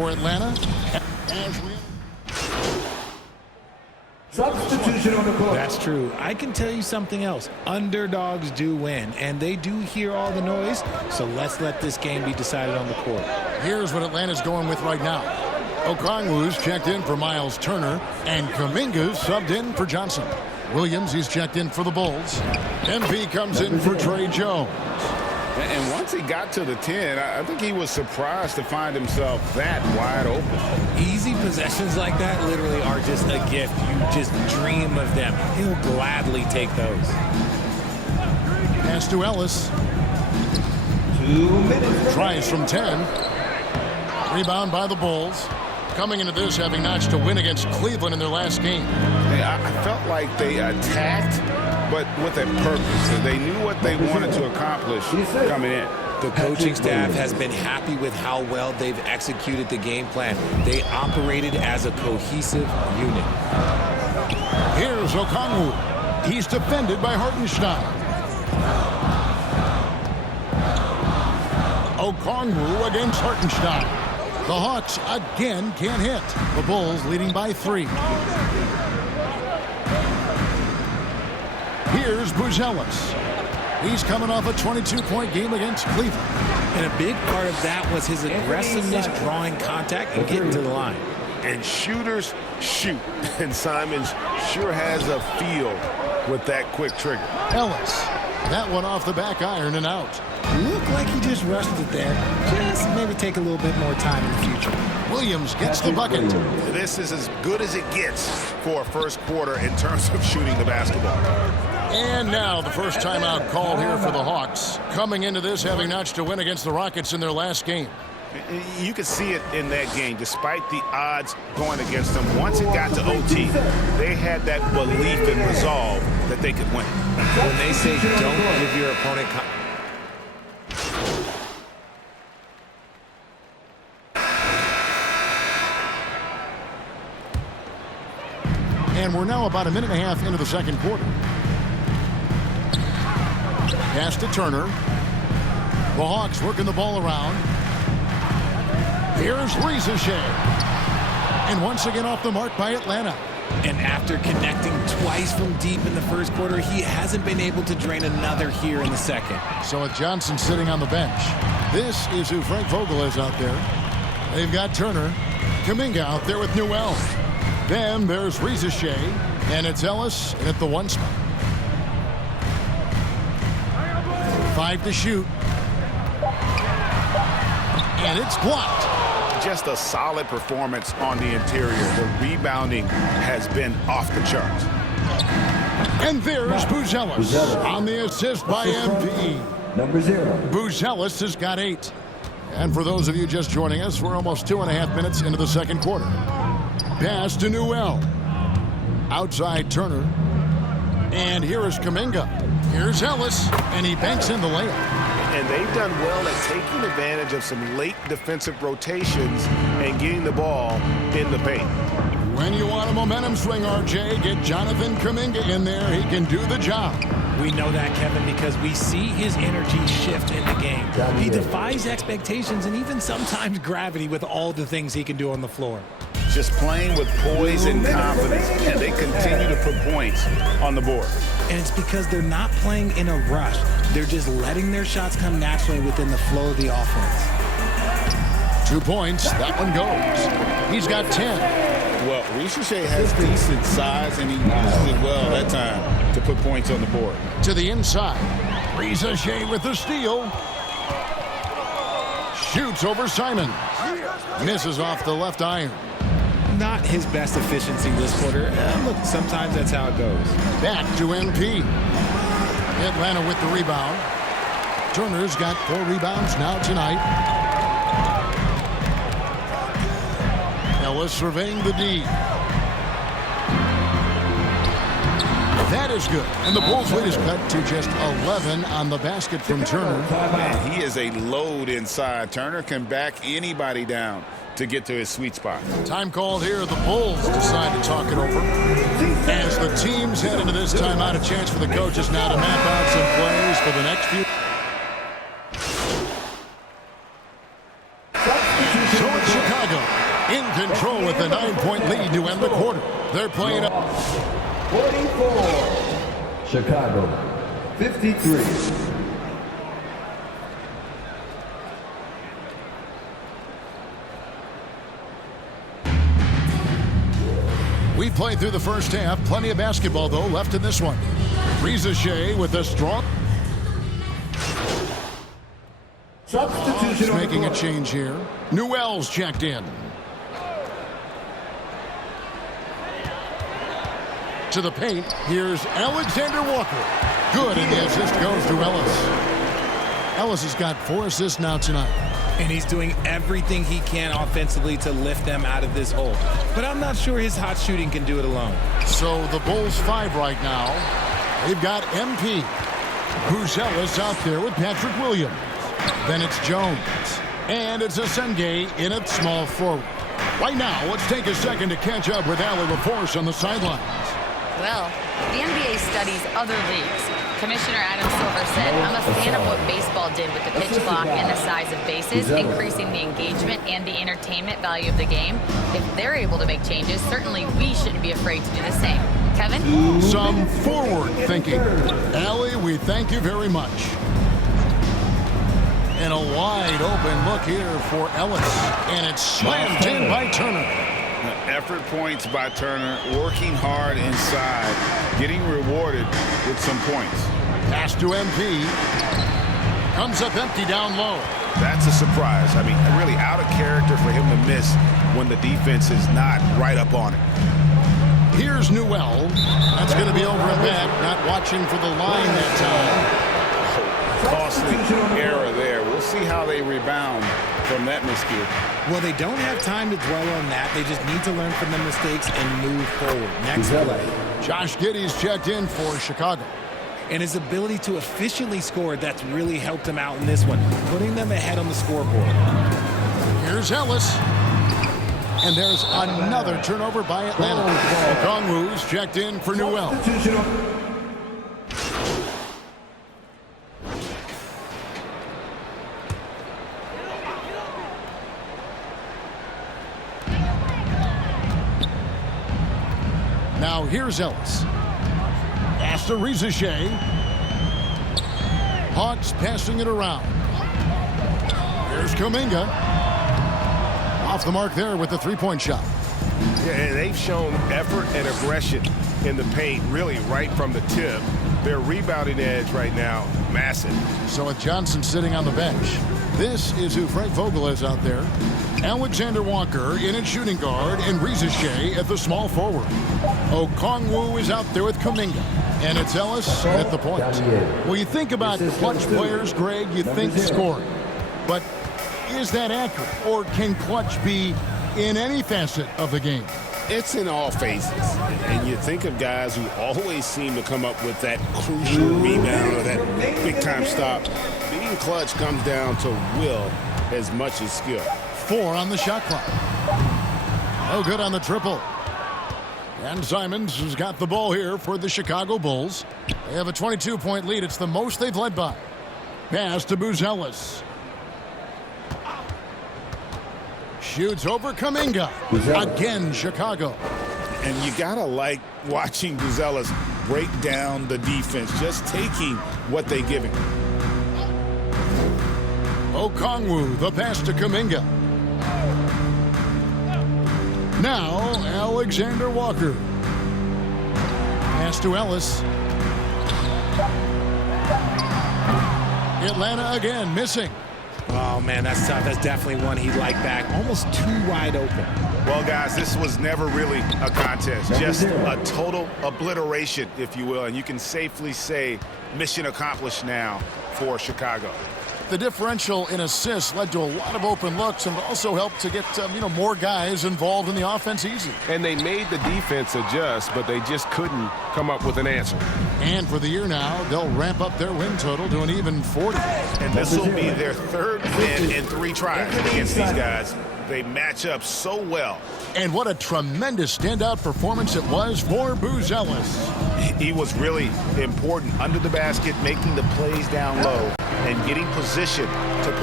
for Atlanta. Substitution on the court. That's true. I can tell you something else. Underdogs do win, and they do hear all the noise, so let's let this game be decided on the court. Here's what Atlanta's going with right now. Okongwu's checked in for Miles Turner, and Kuminga's subbed in for Johnson. Williams, he's checked in for the Bulls. MP comes in for Trey Jones. And once he got to the 10, I think he was surprised to find himself that wide open. Easy possessions like that literally are just a gift. You just dream of them. He'll gladly take those. Pass to Ellis. 2 minutes. Tries from 10. Rebound by the Bulls. Coming into this, having notched a win against Cleveland in their last game. I felt like they attacked, but with a purpose. They knew what they wanted to accomplish coming in. The coaching staff has been happy with how well they've executed the game plan. They operated as a cohesive unit. Here's Okongwu. He's defended by Hartenstein. Okongwu against Hartenstein. The Hawks again can't hit. The Bulls leading by 3. Here's Buzelis. He's coming off a 22-point game against Cleveland. And a big part of that was his aggressiveness, drawing contact and getting to the line. And shooters shoot. And Simons sure has a feel with that quick trigger. Ellis. That one off the back iron and out. Looked like he just rushed it there. Just maybe take a little bit more time in the future. Williams gets the bucket. This is as good as it gets for a first quarter in terms of shooting the basketball. And now the first timeout called here for the Hawks. Coming into this, having notched a win against the Rockets in their last game. You could see it in that game, despite the odds going against them. Once it got to OT, they had that belief and resolve that they could win. When they say don't give your opponent And we're now about a minute and a half into the second quarter. Pass to Turner. The Hawks working the ball around. Here's Rizashea. And once again off the mark by Atlanta. And after connecting twice from deep in the first quarter, he hasn't been able to drain another here in the second. So with Johnson sitting on the bench, this is who Frank Vogel is out there. They've got Turner. Kuminga out there with Newell. Then there's Rizashea, and it's Ellis at the 1 spot. 5 to shoot. And it's blocked. Just a solid performance on the interior. The rebounding has been off the charts. And there's Buzelis on the assist by MP. Number 0. Buzelis has got 8. And for those of you just joining us, we're almost 2.5 minutes into the second quarter. Pass to Newell. Outside Turner. And here is Kuminga. Here's Ellis, and he banks in the layup. And they've done well at taking advantage of some late defensive rotations and getting the ball in the paint. When you want a momentum swing, RJ, get Jonathan Kuminga in there. He can do the job. We know that, Kevin, because we see his energy shift in the game. He defies expectations and even sometimes gravity with all the things he can do on the floor. Just playing with poise and confidence, and they continue to put points on the board. And it's because they're not playing in a rush. They're just letting their shots come naturally within the flow of the offense. 2 points. That one goes. He's got 10. Well, Rizashea has decent size, and he uses it well that time to put points on the board. To the inside. Rizashea with the steal. Shoots over Simon. Misses off the left iron. Not his best efficiency this quarter. Look, sometimes that's how it goes. Back to MP. Atlanta with the rebound. Turner's got 4 rebounds now tonight. Ellis surveying the D. That is good. And the Bulls' lead is cut to just 11 on the basket from Turner. Man, he is a load inside. Turner can back anybody down to get to his sweet spot. Time called here. The Bulls decide to talk it over. As the teams head into this timeout, a chance for the coaches now to map out some plays for the next few. So it's Chicago. In control with the 9-point lead to end the quarter. They're playing up. 44. Chicago. 53. We've played through the first half. Plenty of basketball, though, left in this one. Shea with a strong. Substitution. Making a change here. Newell's checked in. To the paint. Here's Alexander Walker. Good, and the assist goes to Ellis. Ellis has got 4 assists now tonight. And he's doing everything he can offensively to lift them out of this hole. But I'm not sure his hot shooting can do it alone. So the Bulls 5 right now. They've got MP. Buzelis out there with Patrick Williams. Then it's Jones. And it's Asenge in at small forward. Right now, let's take a second to catch up with Allie LaForce on the sidelines. Well, the NBA studies other leagues. Commissioner Adam Silver said, I'm a fan of what baseball did with the pitch clock and the size of bases, increasing the engagement and the entertainment value of the game. If they're able to make changes, certainly we shouldn't be afraid to do the same. Kevin? Some forward thinking. Allie, we thank you very much. And a wide open look here for Ellis. And it's slammed in by Turner. Effort points by Turner, working hard inside, getting rewarded with some points. Pass to MP. Comes up empty down low. That's a surprise. I mean, really out of character for him to miss when the defense is not right up on it. Here's Newell. That's going to be over and back. Not watching for the line that time. Costly error there. We'll see how they rebound from that miscue. Well, they don't have time to dwell on that. They just need to learn from the mistakes and move forward. Next play. Josh Giddey's checked in for Chicago. And his ability to efficiently score, that's really helped him out in this one, putting them ahead on the scoreboard. Here's Ellis. And there's another turnover by Atlanta. Okongwu's checked in for Newell. Now here's Ellis. Pass to Shea. Hawks passing it around. Here's Kuminga. Off the mark there with the three-point shot. Yeah, and they've shown effort and aggression in the paint, really right from the tip. Their rebounding edge right now, massive. So with Johnson sitting on the bench, this is who Frank Vogel is out there. Alexander Walker in at shooting guard and Shea at the small forward. Okongwu is out there with Kuminga. And it's Ellis at the point. Well, you think about clutch players, Greg, you think scoring. But is that accurate? Or can clutch be in any facet of the game? It's in all phases. And you think of guys who always seem to come up with that crucial rebound or that big-time stop. Being clutch comes down to will as much as skill. 4 on the shot clock. No good on the triple. And Simons has got the ball here for the Chicago Bulls. They have a 22-point lead. It's the most they've led by. Pass to Buzelis. Shoots over Kuminga. Again, Chicago. And you gotta like watching Buzelis break down the defense, just taking what they give him. Okongwu, the pass to Kuminga. Now, Alexander Walker. Pass to Ellis. Atlanta again, missing. Oh, man, that's tough. That's definitely one he'd like back. Almost too wide open. Well, guys, this was never really a contest. Just a total obliteration, if you will. And you can safely say mission accomplished now for Chicago. The differential in assists led to a lot of open looks and also helped to get more guys involved in the offense easy. And they made the defense adjust, but they just couldn't come up with an answer. And for the year now, they'll ramp up their win total to an even 40. And this will be their third win in 3 tries against these guys. They match up so well. And what a tremendous standout performance it was for Buzelis. He was really important under the basket, making the plays down low and getting position to